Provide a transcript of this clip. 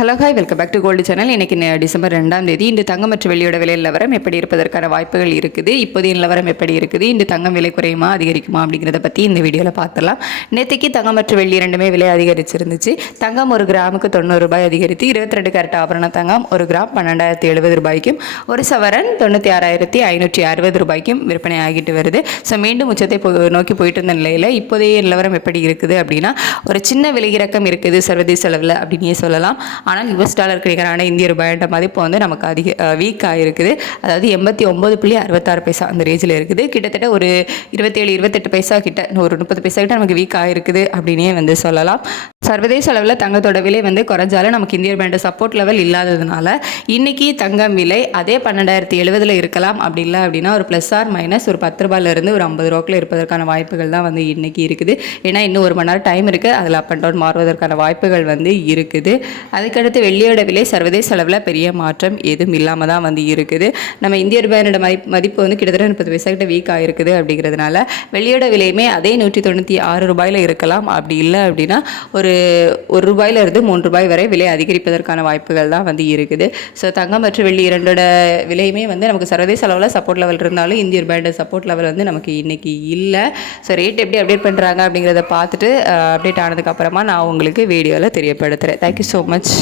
Hello hi welcome back to gold channel. இன்றைக்கி December 2ஆம் தேதி. இன்று தங்கம் மற்றும் வெள்ளியோட விலை நிலவரம் எப்படி இருப்பதற்கான வாய்ப்புகள் இருக்குது, இப்போதைய நிலவரம் எப்படி இருக்குது, இன்று தங்கம் விலை குறையுமா அதிகரிக்குமா அப்படிங்கிறத பற்றி இந்த வீடியோவில் பார்த்துலாம். நேற்றுக்கு தங்கம் மற்றும் வெள்ளி ரெண்டுமே விலை அதிகரிச்சிருந்துச்சு. தங்கம் ஒரு கிராமுக்கு 90 ரூபாய் அதிகரித்து 22 கேரட் ஆபரண தங்கம் ஒரு கிராம் 12,070 ரூபாய்க்கும், ஒரு சவரன் 96,560 ரூபாய்க்கும் விற்பனை ஆகிட்டு வருது. ஸோ மீண்டும் உச்சத்தை நோக்கி போயிட்டு இருந்த நிலையில் இப்போதைய நிலவரம் எப்படி இருக்குது அப்படின்னா, ஒரு சின்ன விலை இறக்கம் இருக்குது சர்வதேச அளவில் அப்படின்னே சொல்லலாம். ஆனால் US டாலருக்கு நிகரான இந்திய ரூபாயோட மதிப்பு வந்து நமக்கு வீக் ஆகிருக்குது. அதாவது 89.66 பைசா அந்த ரேஞ்சில் இருக்குது. கிட்டத்தட்ட ஒரு 27-28 பைசா கிட்ட, ஒரு 30 பைசா கிட்ட நமக்கு வீக் ஆகிருக்குது அப்படின்னே வந்து சொல்லலாம். சர்வதேச அளவில் தங்கத்தோட விலை வந்து குறைஞ்சாலும் நமக்கு இந்திய ரூபாயோட சப்போர்ட் லெவல் இல்லாததுனால இன்னைக்கு தங்கம் விலை அதே 12,070 இருக்கலாம். அப்படி இல்லை அப்படின்னா ஒரு ப்ளஸ் ஆர் மைனஸ் ஒரு 10 ரூபாயிலிருந்து ஒரு 50 ரூபாய்க்குள்ள இருப்பதற்கான வாய்ப்புகள் தான் வந்து இன்னைக்கு இருக்குது. ஏன்னா இன்னும் ஒரு மணி நேரம் டைம் இருக்குது. அதில் அப் அண்ட் டவுன் மாறுவதற்கான வாய்ப்புகள் வந்து இருக்குது. அதுக்கடுத்து வெள்ளியோட விலை சர்வதேச அளவில் பெரிய மாற்றம் எதுவும் இல்லாமல் தான் வந்து இருக்குது. நம்ம இந்திய ரூபாயோட மதிப்பு வந்து கிட்டத்தட்ட 30 பைசா கிட்ட வீக் ஆகிருக்குது. அப்படிங்கிறதுனால வெள்ளியோட விலையுமே அதே 196 ரூபாயில் இருக்கலாம். அப்படி இல்லை அப்படின்னா ஒரு ரூபாயிலிருந்து 3 ரூபாய் வரை விலை அதிகரிப்பதற்கான வாய்ப்புகள் தான் வந்து இருக்குது. ஸோ தங்கம் மற்றும் வெள்ளி இரண்டோட விலையுமே வந்து நமக்கு சர்வதேச அளவில் சப்போர்ட் லெவல் இருந்தாலும் இந்திய ரூபாயோட சப்போர்ட் லெவல் வந்து நமக்கு இன்றைக்கி இல்லை. ஸோ ரேட் எப்படி அப்டேட் பண்ணுறாங்க அப்படிங்கிறத பார்த்துட்டு அப்டேட் ஆனதுக்கப்புறமா நான் உங்களுக்கு வீடியோவில் தெரியப்படுத்துகிறேன். Thank you so much.